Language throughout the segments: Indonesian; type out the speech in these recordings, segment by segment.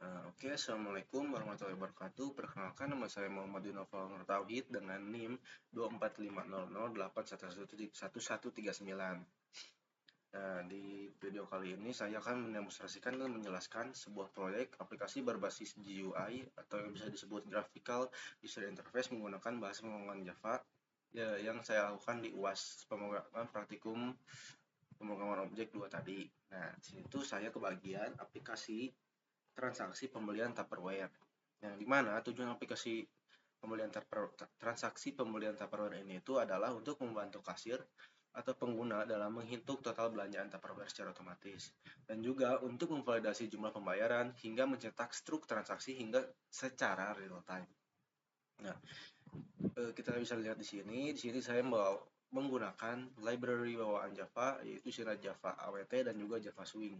Oke, Assalamualaikum warahmatullahi wabarakatuh. Perkenalkan, nama saya Muhammad Dinova Nur Tauhid dengan NIM 24500811139. Nah, di video kali ini saya akan mendemonstrasikan dan menjelaskan sebuah proyek aplikasi berbasis GUI atau yang bisa disebut Graphical User Interface menggunakan bahasa pemrograman Java ya, yang saya lakukan di UAS pemrograman praktikum pemrograman objek 2 tadi. Nah, di situ saya kebagian aplikasi transaksi pembelian Tupperware. Yang dimana tujuan aplikasi transaksi pembelian Tupperware ini itu adalah untuk membantu kasir atau pengguna dalam menghitung total belanjaan Tupperware secara otomatis dan juga untuk memvalidasi jumlah pembayaran hingga mencetak struk transaksi hingga secara real time. Nah, kita bisa lihat di sini. Di sini saya menggunakan library bawaan Java yaitu Sina Java AWT dan juga Java Swing,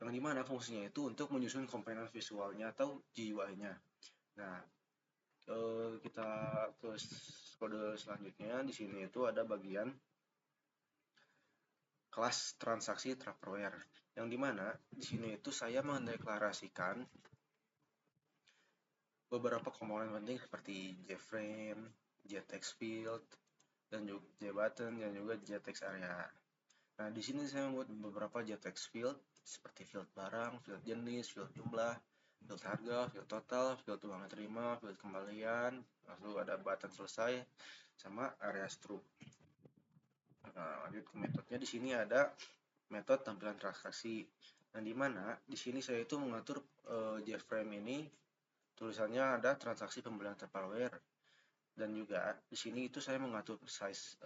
yang dimana fungsinya itu untuk menyusun komponen visualnya atau GUI-nya. Nah, kita ke kode selanjutnya. Di sini itu ada bagian kelas transaksi Tupperware, yang dimana di sini itu saya mendeklarasikan beberapa komponen penting seperti JFrame, JText Field, dan juga JButton dan juga JText Area. Nah, di sini saya membuat beberapa JText Field seperti field barang, field jenis, field jumlah, field harga, field total, field uang terima, field kembalian, lalu ada button selesai, sama area struk. Nah, lanjut ke metodenya. Di sini ada metode tampilan transaksi. Nah, di mana di sini saya itu mengatur JFrame ini tulisannya ada transaksi pembelian Tupperware, dan juga di sini itu saya mengatur size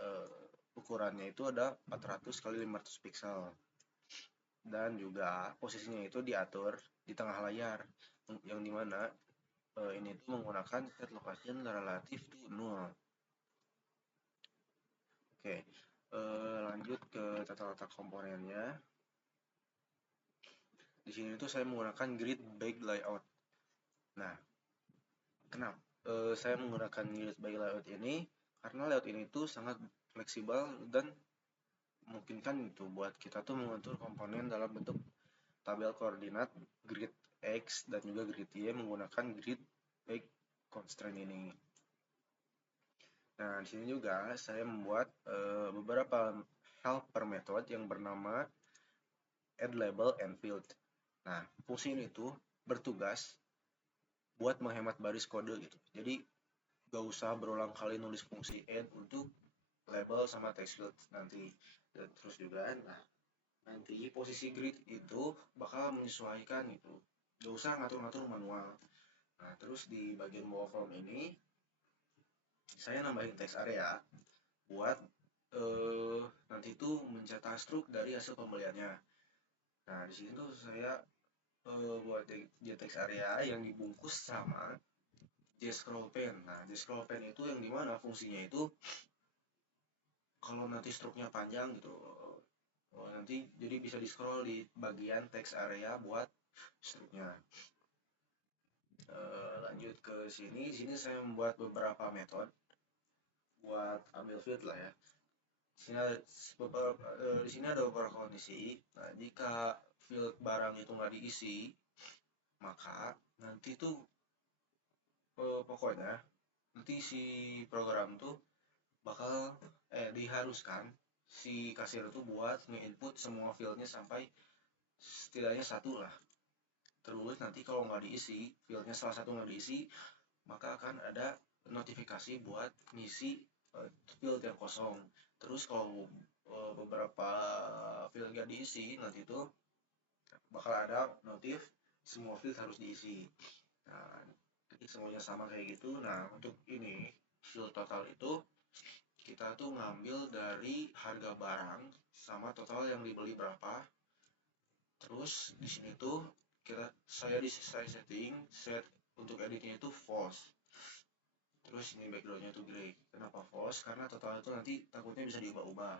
ukurannya itu ada 400 kali 500 pixel, dan juga posisinya itu diatur di tengah layar, yang dimana ini tuh menggunakan set location relatif to 0. Oke, lanjut ke tata letak komponennya. Di sini tuh saya menggunakan grid by layout. Nah, kenapa saya menggunakan grid by layout ini? Karena layout ini tuh sangat fleksibel dan memungkinkan itu buat kita tuh mengatur komponen dalam bentuk tabel koordinat grid X dan juga grid Y menggunakan grid by constraint ini. Nah, di sini juga saya membuat beberapa helper method yang bernama add label and field. Nah, fungsi ini tuh bertugas buat menghemat baris kode gitu. Jadi gak usah berulang kali nulis fungsi add untuk label sama text field nanti. Dan terus juga, nah nanti posisi grid itu bakal menyesuaikan itu. Gak usah ngatur-ngatur manual. Nah, terus di bagian bawah form ini saya nambahin text area buat nanti itu mencetak struk dari hasil pembeliannya. Nah, di sini tuh saya buat JText area yang dibungkus sama JScrollPen. Nah, JScrollPen itu yang dimana fungsinya itu kalau nanti struknya panjang gitu, nanti jadi bisa di scroll di bagian text area buat struknya. Lanjut ke sini. Di sini saya membuat beberapa metode buat ambil field lah ya. Di sini ada beberapa kondisi. Nah, jika field barang itu nggak diisi, maka nanti tuh pokoknya nanti si program tuh bakal diharuskan si kasir tuh buat nge-input semua fieldnya sampai setidaknya satu lah. Terus nanti kalau nggak diisi, fieldnya salah satu nggak diisi, maka akan ada notifikasi buat ngisi field yang kosong. Terus kalau beberapa field nggak diisi, nanti itu bakal ada notif semua field harus diisi. Nah, jadi semuanya sama kayak gitu. Nah, untuk ini field total itu kita tuh ngambil dari harga barang sama total yang dibeli berapa. Terus di sini tuh saya setting set untuk editnya itu false. Terus ini backgroundnya tuh gray. Kenapa false? Karena total itu nanti takutnya bisa diubah-ubah.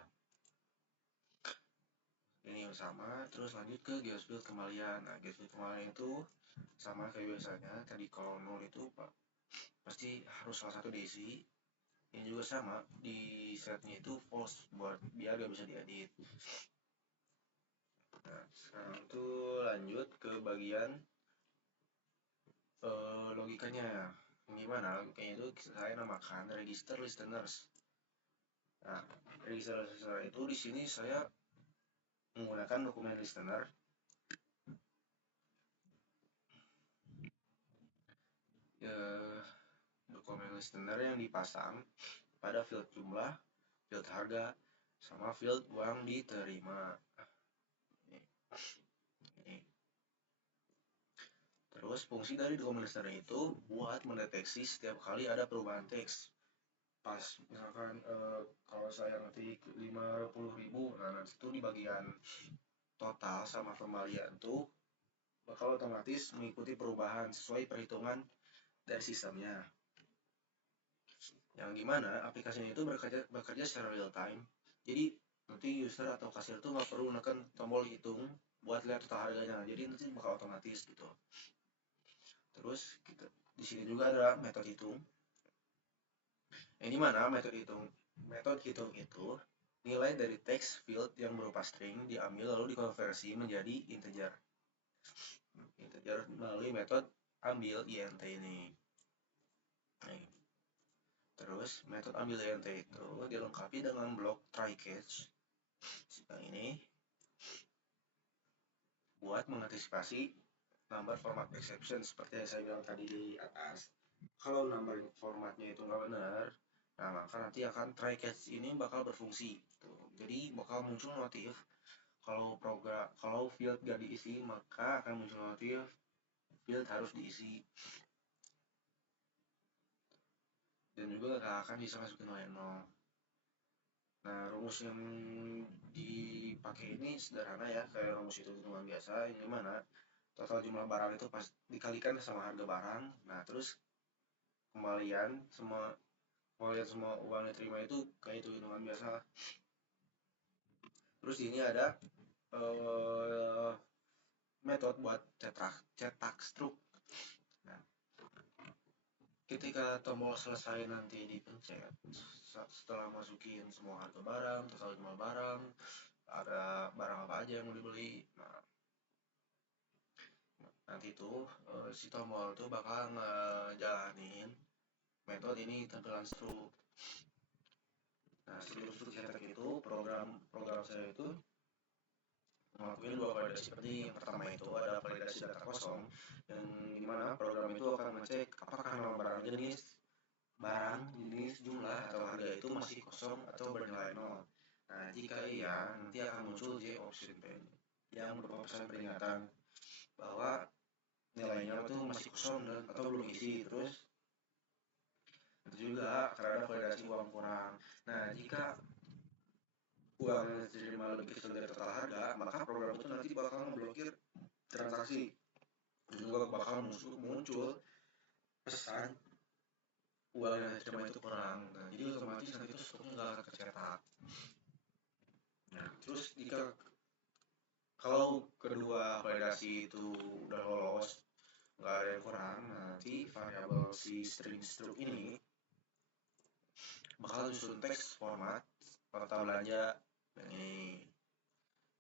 Ini yang sama. Terus lanjut ke build kembalian. Nah, build kembalian itu sama kayak biasanya. Tadi kalau 0 itu pasti harus salah satu diisi. Ini juga sama, di setnya itu false buat biar gak bisa diedit. Nah, sekarang tuh lanjut ke bagian logikanya gimana. Logikanya itu saya namakan register listeners. Nah, register listener itu di sini saya menggunakan dokumen listener. Dokumen listener yang dipasang pada field jumlah, field harga, sama field uang diterima. Ini. Terus fungsi dari dokumen listener itu buat mendeteksi setiap kali ada perubahan teks. Pas misalkan kalau saya ngetik 50.000, nah nanti itu di bagian total sama kembalian tuh bakal otomatis mengikuti perubahan sesuai perhitungan dari sistemnya. Yang gimana aplikasinya itu bekerja secara real time. Jadi nanti user atau kasir tuh nggak perlu menekan tombol hitung buat lihat total harganya. Jadi nanti bakal otomatis gitu. Terus kita, di sini juga ada metode hitung. Yang dimana metode hitung itu nilai dari text field yang berupa string diambil lalu dikonversi menjadi integer melalui metode ambil int ini. Terus metode ambil int itu dilengkapi dengan blok try catch yang ini buat mengantisipasi number format exception seperti yang saya bilang tadi di atas. Kalau number formatnya itu nggak benar, nah maka nanti akan try catch ini bakal berfungsi. Jadi bakal muncul notif kalau field gak diisi, maka akan muncul notif field harus diisi. Dan juga gak akan bisa masukin nilai 0. Nah, rumus yang dipakai ini sederhana ya, kayak rumus hitung-hitungan biasa, yang dimana total jumlah barang itu pas dikalikan sama harga barang. Nah, terus kembalian semua uang yang diterima itu kayak hitung-hitungan biasa. Terus ini ada metode buat cetak struk. Nah, ketika tombol selesai nanti dipencet, setelah masukin semua harga barang, total jumlah barang, ada barang apa aja yang mau dibeli. Nah, nanti tuh si tombol tuh bakal ngejalanin metode ini tampilan struk. Nah, sebelum struk cetak itu program saya itu ngelakuin 2 validasi penting. Yang pertama itu ada validasi data kosong, yang dimana program itu akan ngecek apakah nama barang jenis, jumlah, atau harga itu masih kosong atau bernilai 0. Nah, jika iya, nanti akan muncul J option pen yang berupa pesan peringatan bahwa nilainya itu masih kosong dan atau belum isi. Terus itu juga akan ada validasi uang kurang. Nah, jika uang yang diterima lebih kecil dari total harga, maka program itu nanti bakal memblokir transaksi. Juga bakal muncul pesan uang yang diterima itu kurang. Nah, jadi otomatis nanti itu struknya nggak akan tercetak. Nah, terus jika kalau kedua validasi itu udah lolos, nggak ada yang kurang, nanti variabel si string struk ini bakal disusun teks format nota belanja yang ini.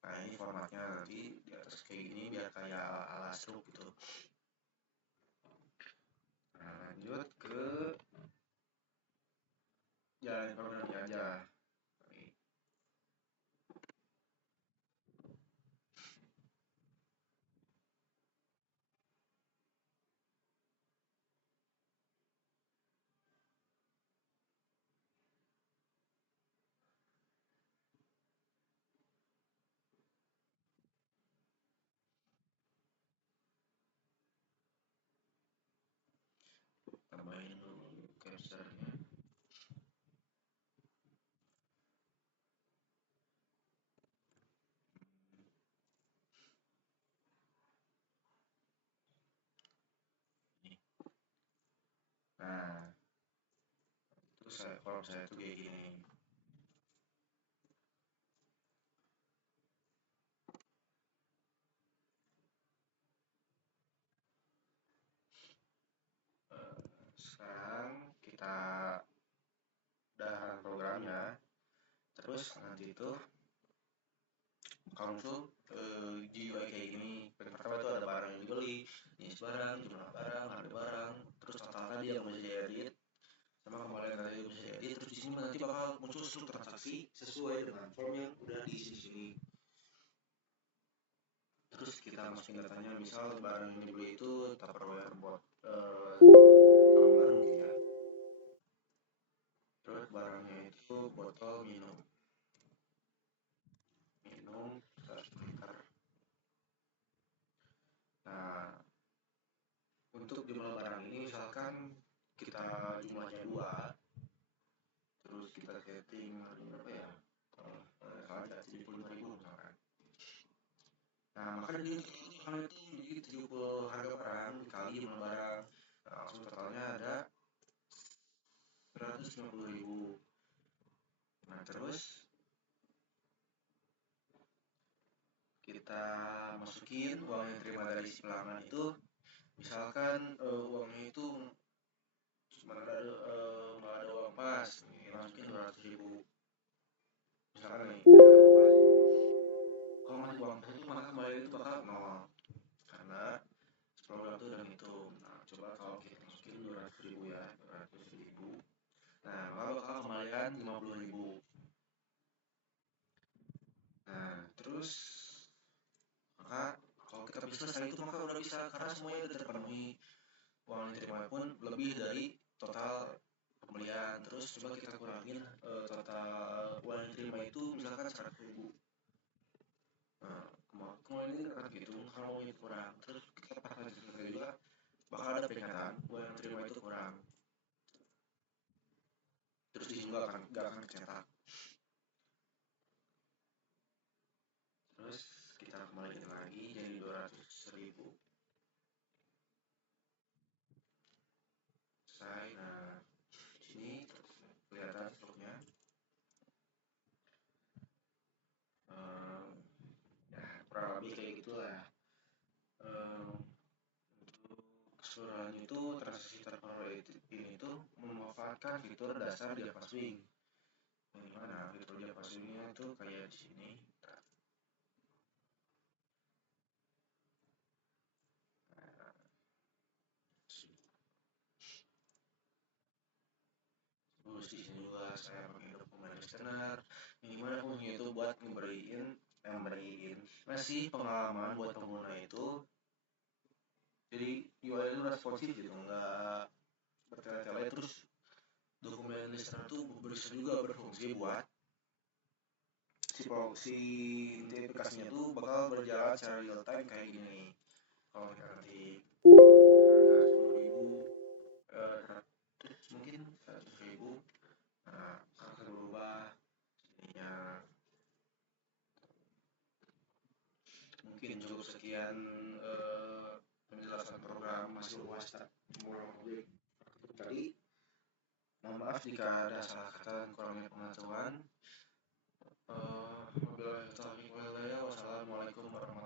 Nah, ini formatnya nanti di atas kayak gini biar kayak ala struk gitu. Nah, lanjut ke jalan programnya aja. Tambahin dulu capture-nya. Nah, terus form saya tuh kayak gini. Sekarang kita udahan programnya. Terus nanti itu kalau muncul GUI kayak gini. Pertama itu ada barang yang dibeli, jenis barang, jumlah barang, harga barang, terus total tadi yang bisa diedit, sama kembalian tadi yang bisa diedit. Terus di sini nanti bakal muncul struktur transaksi sesuai dengan form yang udah diisi di sini. Terus kita masukin datanya, misal barang yang dibeli itu Tupperware buat tumbler mungkin ya. Terus barangnya itu botol minum liter. Nah, untuk jumlah barang ini misalkan kita jumlahnya 2, terus kita setting berapa ya, kalau ada 75.000 misalkan. Nah, maka jadi totalnya itu menjadi 70 harga barang dikali jumlah barang. Nah, langsung totalnya ada 150.000. Nah, terus kita masukin uang yang terima dari si pelanggan itu, misalkan uangnya itu cuma ada nggak ada uang pas, nih masukin 200.000 misalkan nih, ada uang pas. Kalau masih uang pas itu maka kembali itu bakal nol, karena program itu udah ngitung. Nah, coba kalau kita masukin 200.000 ya, 200.000, nah maka bakal kembalian 50.000. Nah, terus maka kalau kita bisa selesai itu maka udah bisa, karena semuanya udah terpenuhi. Uang yang diterima pun lebih dari total pembelian. Terus coba kita kurangin total uang yang diterima itu misalkan 100.000. Nah, kemarin ini akan dihitung kalau uangnya kurang. Terus kita pas lagi selesai juga bakal ada peringatan uang yang diterima itu kurang. Terus di sini gak akan cetak. Terus kita kembaliin lagi jadi 200.000. Selesai. Nah, di sini kelihatan strukturnya. Ya kurang lebih kayak gitulah. Untuk keseluruhan itu, transaksi terpower ini itu memanfaatkan fitur dasar Java Swing. Yang dimana fitur Java Swing-nya itu kayak di sini. Terus di sini juga saya pakai dokumen listener. Yang dimana fungsinya itu buat memberiin ngasih pengalaman buat pengguna itu. Jadi UI itu responsif gitu, nggak bertele-tele. Terus dokumen listener itu bisa juga berfungsi buat si identifikasinya tuh bakal berjalan secara real time kayak gini. Kalau kita nanti harga 10.000, mungkin 100.000, nah akan berubah ininya. Mungkin cukup sekian penjelasan program masih luas tak objek tadi. Mohon maaf jika ada salah kata dan kurangnya pengetahuan. Wassalamualaikum warahmatullahi wabarakatuh.